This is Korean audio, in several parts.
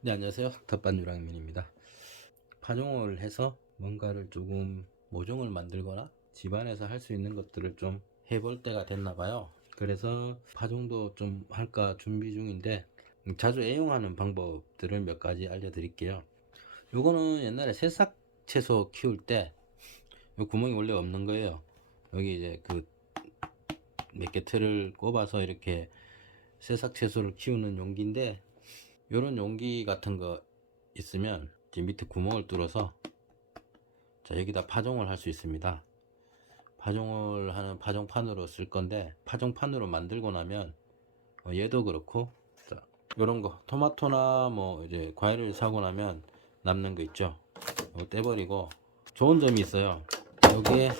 네, 안녕하세요. 텃밭 유랑민입니다. 파종을 해서 뭔가를 조금 모종을 만들거나 집안에서 할 수 있는 것들을 좀 해볼 때가 됐나 봐요. 그래서 파종도 좀 할까 준비 중인데 자주 애용하는 방법들을 몇 가지 알려드릴게요. 요거는 옛날에 새싹 채소 키울 때 요 구멍이 원래 없는 거예요. 여기 이제 그 몇 개 틀을 꼽아서 이렇게 새싹 채소를 키우는 용기인데, 요런 용기 같은 거 있으면 지금 밑에 구멍을 뚫어서 자, 여기다 파종을 할 수 있습니다. 파종을 하는 파종판으로 쓸 건데, 파종판으로 만들고 나면 얘도 그렇고, 자, 요런 거 토마토나 뭐 이제 과일을 사고 나면 남는 거 있죠, 이거 떼버리고. 좋은 점이 있어요. 여기에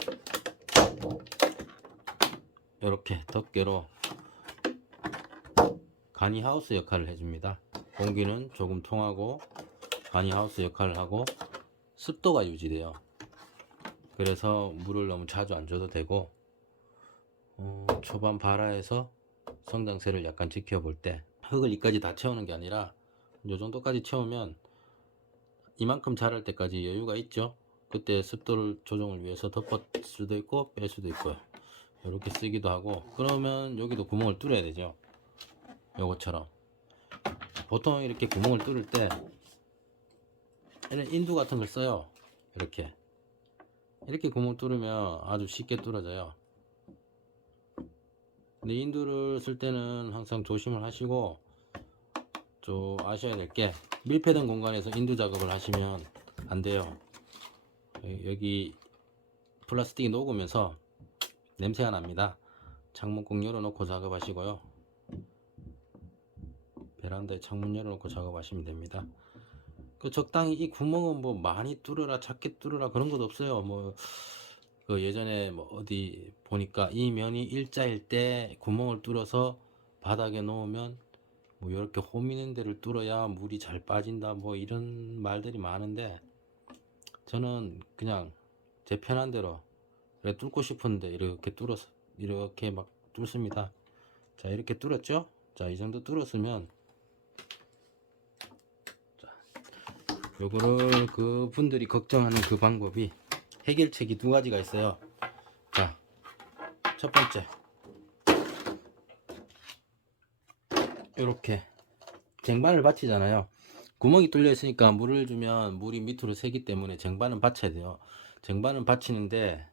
이렇게 덮개로 가니하우스 역할을 해줍니다. 공기는 조금 통하고 가니하우스 역할을 하고 습도가 유지돼요. 그래서 물을 너무 자주 안 줘도 되고, 초반 발화해서 성장세를 약간 지켜볼 때 흙을 이까지 다 채우는 게 아니라 요 정도까지 채우면 이만큼 자랄 때까지 여유가 있죠. 그때 습도를 조정을 위해서 덮을 수도 있고 뺄 수도 있고요. 이렇게 쓰기도 하고. 그러면 여기도 구멍을 뚫어야 되죠. 요것처럼 보통 이렇게 구멍을 뚫을 때 이런 인두 같은 걸 써요. 이렇게 구멍 뚫으면 아주 쉽게 뚫어져요. 근데 인두를 쓸 때는 항상 조심을 하시고, 좀 아셔야 될 게, 밀폐된 공간에서 인두 작업을 하시면 안 돼요. 여기 플라스틱이 녹으면서 냄새가 납니다. 창문 꼭 열어놓고 작업하시고요. 베란다에 창문 열어놓고 작업하시면 됩니다. 그 적당히, 이 구멍은 뭐 많이 뚫어라 작게 뚫어라 그런 것 없어요. 뭐 그 예전에 뭐 어디 보니까 이 면이 일자일 때 구멍을 뚫어서 바닥에 놓으면 뭐 이렇게 홈 있는 데를 뚫어야 물이 잘 빠진다 뭐 이런 말들이 많은데, 저는 그냥 제 편한 대로 그래 뚫고 싶은데 이렇게 뚫어서 이렇게 막 뚫습니다. 자, 이렇게 뚫었죠. 자, 이 정도 뚫었으면, 요거를 그 분들이 걱정하는 그 방법이, 해결책이 두 가지가 있어요. 자, 첫 번째, 이렇게 쟁반을 받치잖아요. 구멍이 뚫려 있으니까 물을 주면 물이 밑으로 새기 때문에 쟁반은 받쳐야 돼요. 쟁반은 받치는데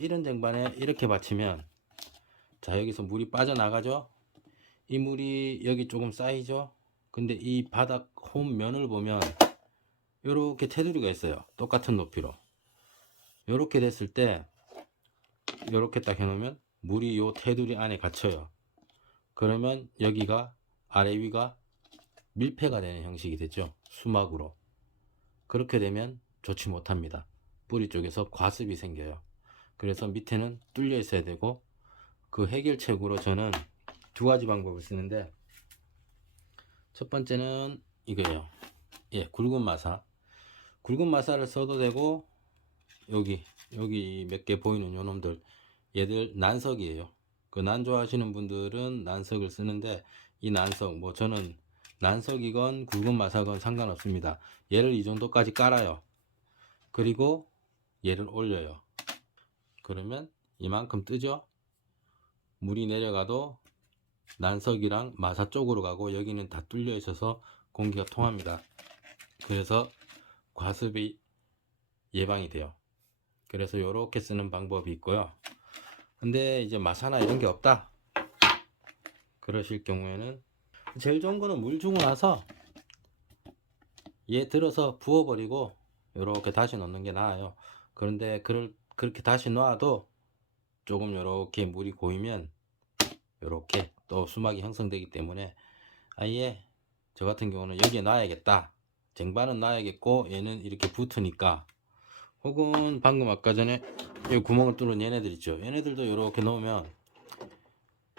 이런 쟁반에 이렇게 받치면, 자, 여기서 물이 빠져나가죠. 이 물이 여기 조금 쌓이죠. 근데 이 바닥 홈 면을 보면 이렇게 테두리가 있어요. 똑같은 높이로. 이렇게 됐을 때 이렇게 딱 해놓으면 물이 요 테두리 안에 갇혀요. 그러면 여기가 아래 위가 밀폐가 되는 형식이 되죠. 수막으로. 그렇게 되면 좋지 못합니다. 뿌리 쪽에서 과습이 생겨요. 그래서 밑에는 뚫려 있어야 되고, 그 해결책으로 저는 두 가지 방법을 쓰는데, 첫 번째는 이거예요. 예, 굵은 마사. 굵은 마사를 써도 되고, 여기 몇 개 보이는 요 놈들, 얘들 난석이에요. 그 난 좋아하시는 분들은 난석을 쓰는데, 이 난석, 뭐 저는 난석이건 굵은 마사건 상관없습니다. 얘를 이 정도까지 깔아요. 그리고 얘를 올려요. 그러면 이만큼 뜨죠. 물이 내려가도 난석이랑 마사 쪽으로 가고, 여기는 다 뚫려 있어서 공기가 통합니다. 그래서 과습이 예방이 돼요. 그래서 이렇게 쓰는 방법이 있고요. 근데 이제 마사나 이런 게 없다 그러실 경우에는 제일 좋은 거는 물 주고 나서 얘 들어서 부어버리고 이렇게 다시 넣는 게 나아요. 그런데 그렇게 다시 놔도 조금 이렇게 물이 고이면 이렇게 또 수막이 형성되기 때문에, 아예 저 같은 경우는 여기에 놔야겠다, 쟁반은 놔야겠고 얘는 이렇게 붙으니까, 혹은 방금 아까 전에 이 구멍을 뚫은 얘네들 있죠. 얘네들도 이렇게 놓으면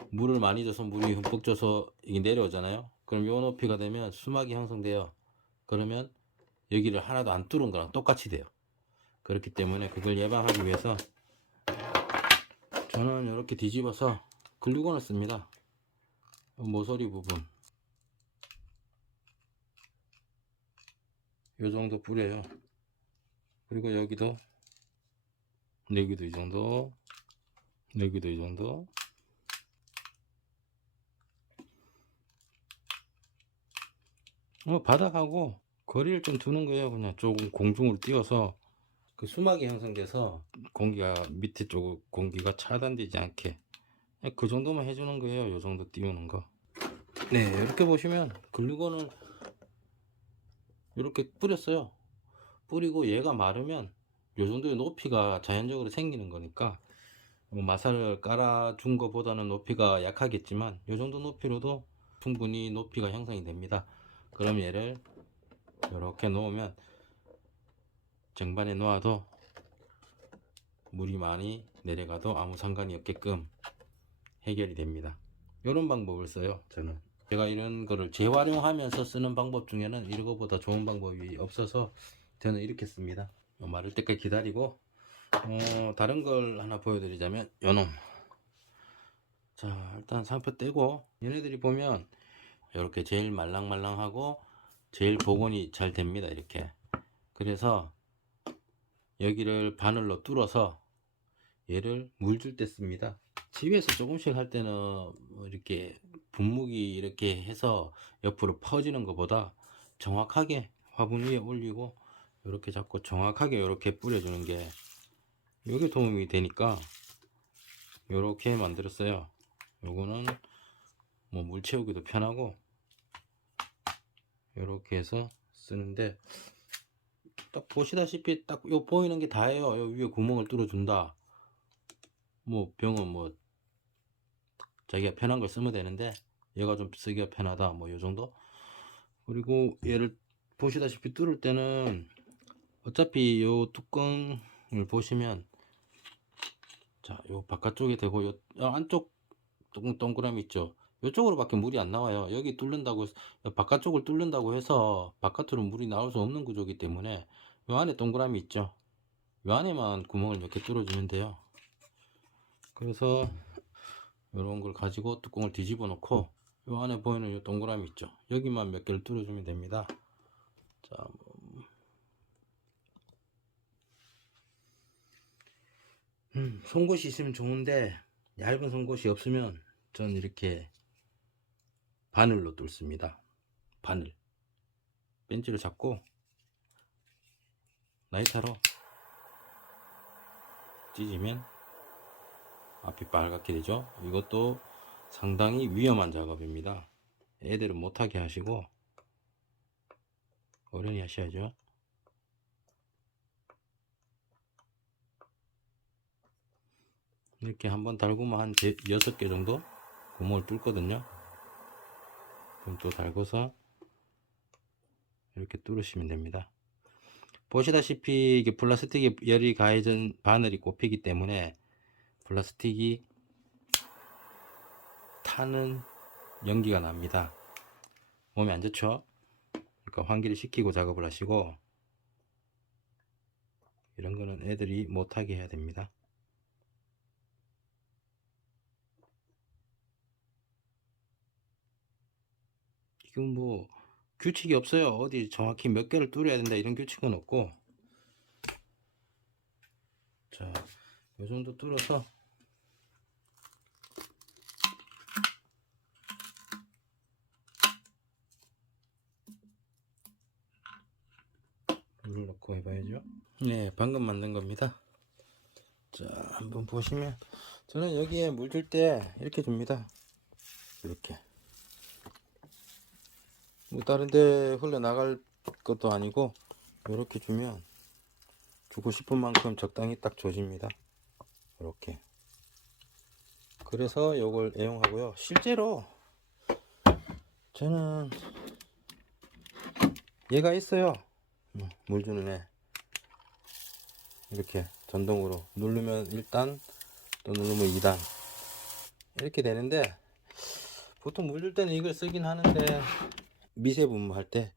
물을 많이 줘서 물이 흠뻑 줘서 이게 내려오잖아요. 그럼 요 높이가 되면 수막이 형성돼요. 그러면 여기를 하나도 안 뚫은 거랑 똑같이 돼요. 그렇기 때문에 그걸 예방하기 위해서 저는 이렇게 뒤집어서 글루건을 씁니다. 모서리 부분 요 정도 뿌려요. 그리고 여기도 이 정도, 여기도 이 정도. 바닥하고 거리를 좀 두는 거예요. 그냥 조금 공중으로 띄워서 그 수막이 형성돼서 공기가 밑에 쪽 공기가 차단되지 않게 그 정도만 해주는 거예요. 요 정도 띄우는 거. 네, 이렇게 보시면 글루건을 이렇게 뿌렸어요. 뿌리고 얘가 마르면 요 정도의 높이가 자연적으로 생기는 거니까 마살을 깔아준 것보다는 높이가 약하겠지만 요 정도 높이로도 충분히 높이가 형성이 됩니다. 그럼 얘를 이렇게 놓으면 쟁반에 놓아도 물이 많이 내려가도 아무 상관이 없게끔 해결이 됩니다. 이런 방법을 써요. 저는 제가 이런 거를 재활용하면서 쓰는 방법 중에는 이거보다 좋은 방법이 없어서 저는 이렇게 씁니다. 마를 때까지 기다리고 다른 걸 하나 보여드리자면 요놈. 자, 일단 상표 떼고 얘네들이 보면 이렇게 제일 말랑말랑하고 제일 복원이 잘 됩니다. 이렇게. 그래서 여기를 바늘로 뚫어서 얘를 물 줄 때 씁니다. 집에서 조금씩 할 때는 뭐 이렇게 분무기 이렇게 해서 옆으로 퍼지는 것보다 정확하게 화분 위에 올리고 이렇게 잡고 정확하게 이렇게 뿌려주는 게 이게 도움이 되니까 이렇게 만들었어요. 요거는 뭐 물 채우기도 편하고 이렇게 해서 쓰는데 딱 보시다시피 딱 요 보이는 게 다예요. 요 위에 구멍을 뚫어 준다. 뭐 병은 뭐 자기가 편한 걸 쓰면 되는데 얘가 좀 쓰기가 편하다 뭐 요 정도. 그리고 얘를 보시다시피 뚫을 때는 어차피 요 뚜껑을 보시면 자, 요 바깥쪽에 대고 요 안쪽 동그라미 있죠. 요쪽으로밖에 물이 안 나와요. 여기 뚫는다고 바깥쪽을 뚫는다고 해서 바깥으로 물이 나올 수 없는 구조이기 때문에 요 안에 동그라미 있죠. 요 안에만 구멍을 몇 개 뚫어주면 돼요. 그래서 요런 걸 가지고 뚜껑을 뒤집어 놓고 요 안에 보이는 요 동그라미 있죠. 여기만 몇 개를 뚫어주면 됩니다. 자, 송곳이 있으면 좋은데 얇은 송곳이 없으면 전 이렇게 바늘로 뚫습니다. 바늘 벤치를 잡고 라이터로 찢으면 앞이 빨갛게 되죠. 이것도 상당히 위험한 작업입니다. 애들은 못하게 하시고 어른이 하셔야죠. 이렇게 한번 달구면 한 6개 정도 구멍을 뚫거든요. 그럼 또 달궈서 이렇게 뚫으시면 됩니다. 보시다시피 이게 플라스틱에 열이 가해진 바늘이 꼽히기 때문에 플라스틱이 타는 연기가 납니다. 몸에 안 좋죠. 그러니까 환기를 시키고 작업을 하시고 이런 거는 애들이 못하게 해야 됩니다. 이건 뭐 규칙이 없어요. 어디 정확히 몇 개를 뚫어야 된다 이런 규칙은 없고, 자, 요 정도 뚫어서 물을 넣고 해봐야죠. 네, 방금 만든 겁니다. 자, 한번 보시면 저는 여기에 물 줄 때 이렇게 줍니다. 이렇게 뭐 다른데 흘러나갈 것도 아니고 이렇게 주면 주고 싶은 만큼 적당히 딱 줘집니다. 이렇게. 그래서 이걸 애용하고요. 실제로 저는 얘가 있어요. 물 주는 애. 이렇게 전동으로 누르면 1단 또 누르면 2단 이렇게 되는데 보통 물 줄 때는 이걸 쓰긴 하는데 미세 분무할 때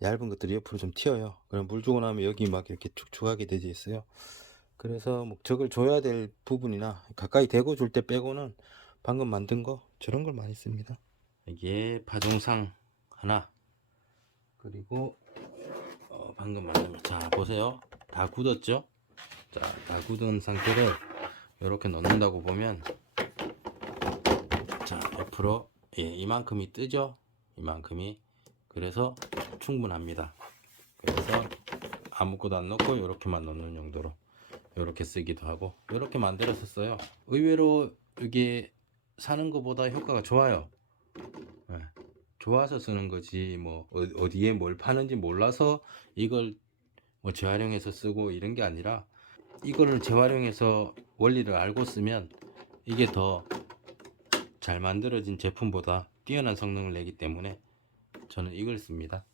얇은 것들이 옆으로 좀 튀어요. 그럼 물 주고 나면 여기 막 이렇게 축축하게 되어 있어요. 그래서 목적을 줘야 될 부분이나 가까이 대고 줄 때 빼고는 방금 만든 거 저런 걸 많이 씁니다. 이게 파종상 하나, 그리고 방금 만든 거. 자 보세요, 다 굳었죠. 자, 다 굳은 상태를 이렇게 넣는다고 보면, 자 옆으로 이만큼이 뜨죠. 이만큼이. 그래서 충분합니다. 그래서 아무것도 안 넣고 이렇게만 넣는 용도로 이렇게 쓰기도 하고, 이렇게 만들어서 써요. 의외로 이게 사는 것보다 효과가 좋아요. 네. 좋아서 쓰는 거지, 뭐 어디에 뭘 파는지 몰라서 이걸 뭐 재활용해서 쓰고 이런 게 아니라, 이거를 재활용해서 원리를 알고 쓰면 이게 더 잘 만들어진 제품보다 뛰어난 성능을 내기 때문에 저는 이걸 씁니다.